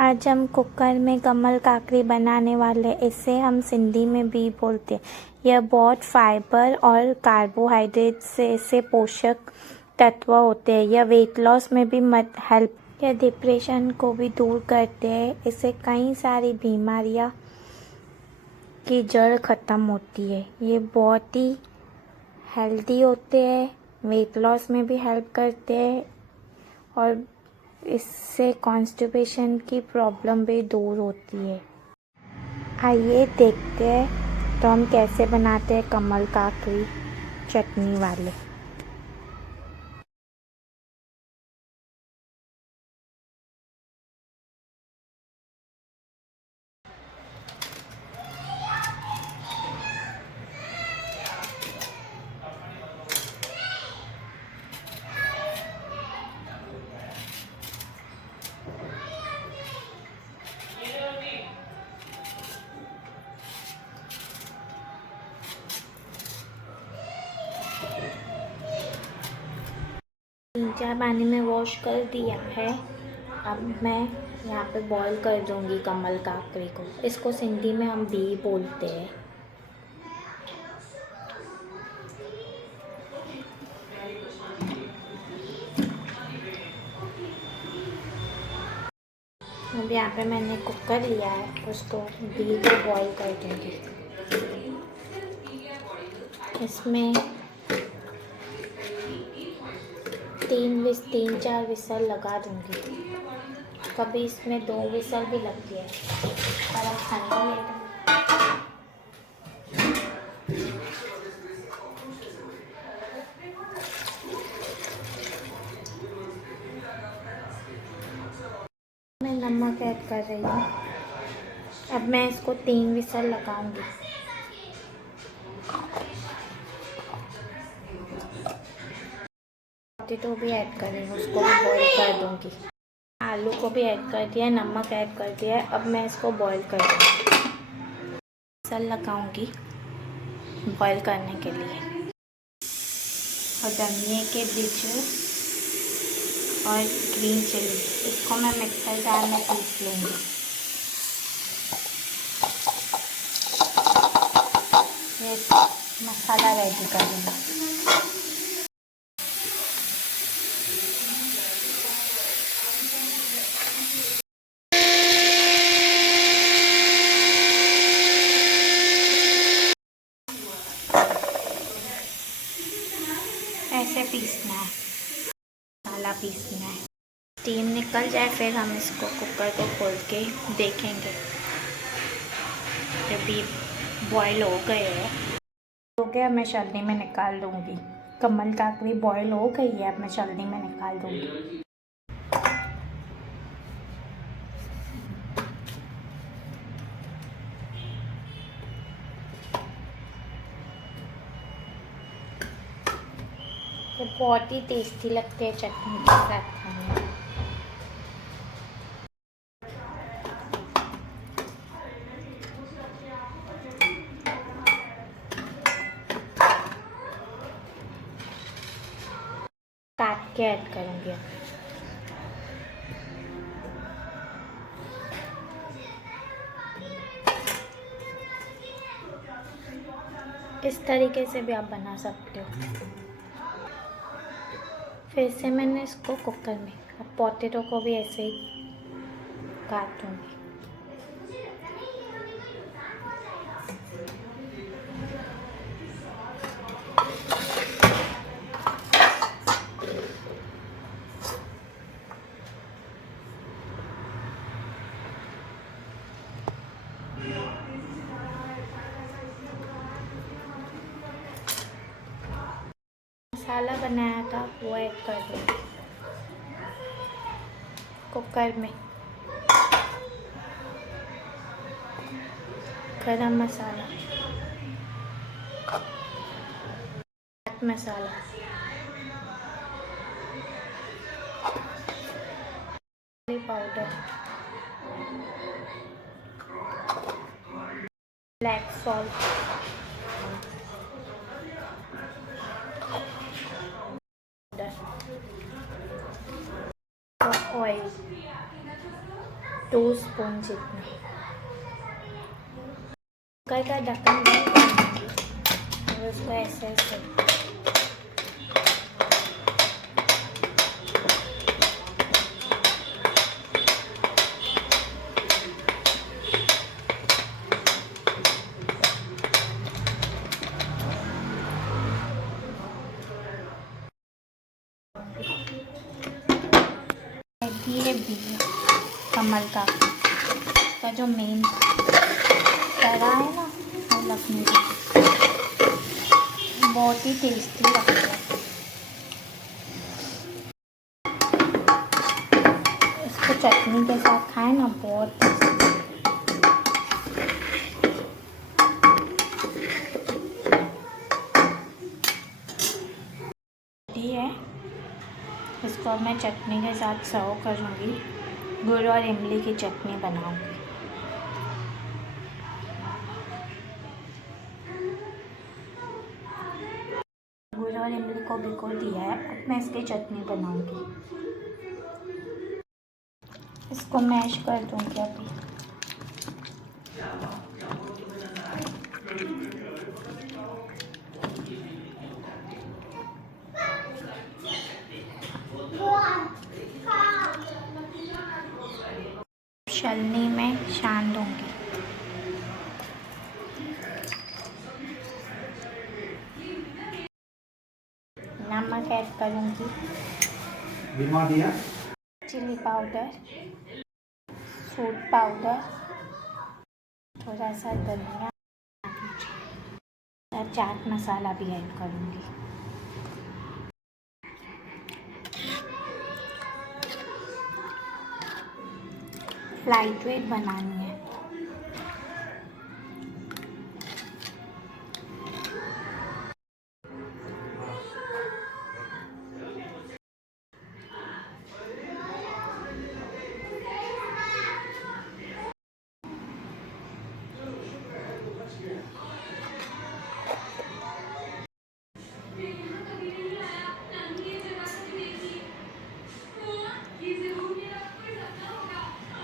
आज हम कुकर में कमल काकड़ी बनाने वाले। इसे हम सिंधी में भी बोलते हैं। यह बहुत फाइबर और कार्बोहाइड्रेट से पोषक तत्व होते हैं। यह वेट लॉस में भी हेल्प। यह डिप्रेशन को भी दूर करते हैं। इससे कई सारी बीमारियां की जड़ ख़त्म होती है। ये बहुत ही हेल्दी होते हैं, वेट लॉस में भी हेल्प करते हैं और इससे कॉन्स्टिपेशन की प्रॉब्लम भी दूर होती है। आइए देखते हैं तो हम कैसे बनाते हैं कमल काकड़ी चटनी वाले। तीन चार पानी में वॉश कर दिया है। अब मैं यहाँ पे बॉईल कर दूँगी कमल काकड़ी को। इसको सिंधी में हम भी बोलते हैं। अब यहाँ पे मैंने कुकर लिया है, उसको भी को बॉईल कर दूँगी। इसमें तीन चार विसल लगा दूँगी। कभी इसमें 2 विसल भी लगती है, पर अब ठंडा लेते। मैं नमक ऐड कर रही हूँ। अब मैं इसको 3 विसल लगाऊंगी। पोटैटो भी ऐड कर रही हूँ, उसको भी बॉईल कर दूँगी। आलू को भी ऐड कर दिया है, नमक ऐड कर दिया है। अब मैं इसको बॉईल कर दूँगी। विसल लगाऊंगी बॉईल करने के लिए। और धनिया के बीज और ग्रीन चिली, इसको मैं मिक्सर जार में पीस लूँगी। ये मसाला रेडी कर लूँगी। ऐसे पीसना है, मसाला पीसना है। स्टीम निकल जाए फिर हम इसको कुकर को खोल के देखेंगे। अभी बॉईल हो गए हैं, हो गया। मैं छलनी में निकाल दूँगी। कमल काकड़ी बॉईल हो गई है, अब मैं छलनी में निकाल दूँगी। तो बहुत ही टेस्टी लगते हैं चटनी के साथ खाने में। काट के ऐड करूँगी। इस तरीके से भी आप बना सकते हो। फिर से मैंने इसको कुकर में, अब पोटैटो को भी ऐसे ही काटूँगी। मसाला बनाया था वो ऐड कर दूँगी कुकर में। गरम मसाला, चाट मसाला, powder, black salt, oil, 2 spoon जितना। कुकर का ढक्कन बंद करूँगी और उसको ऐसे ऐसे ये भी कमल का जो मेन तरा है ना वो लखनऊ का बहुत ही टेस्टी लगता है। इसको चटनी के साथ खाएं ना बहुत टेस्टी है। इसको अब मैं चटनी के साथ सर्व करूँगी। गुड़ और इमली की चटनी बनाऊँगी। गुड़ और इमली को भिगो दिया है, अब मैं इसकी चटनी बनाऊँगी। इसको मैश कर दूँगी अभी। छलनी में छान दूँगी। नमक ऐड करूँगी, चिली पाउडर, सूट पाउडर, थोड़ा सा धनिया और चाट मसाला भी ऐड करूँगी। लाइट वेट बनानी है।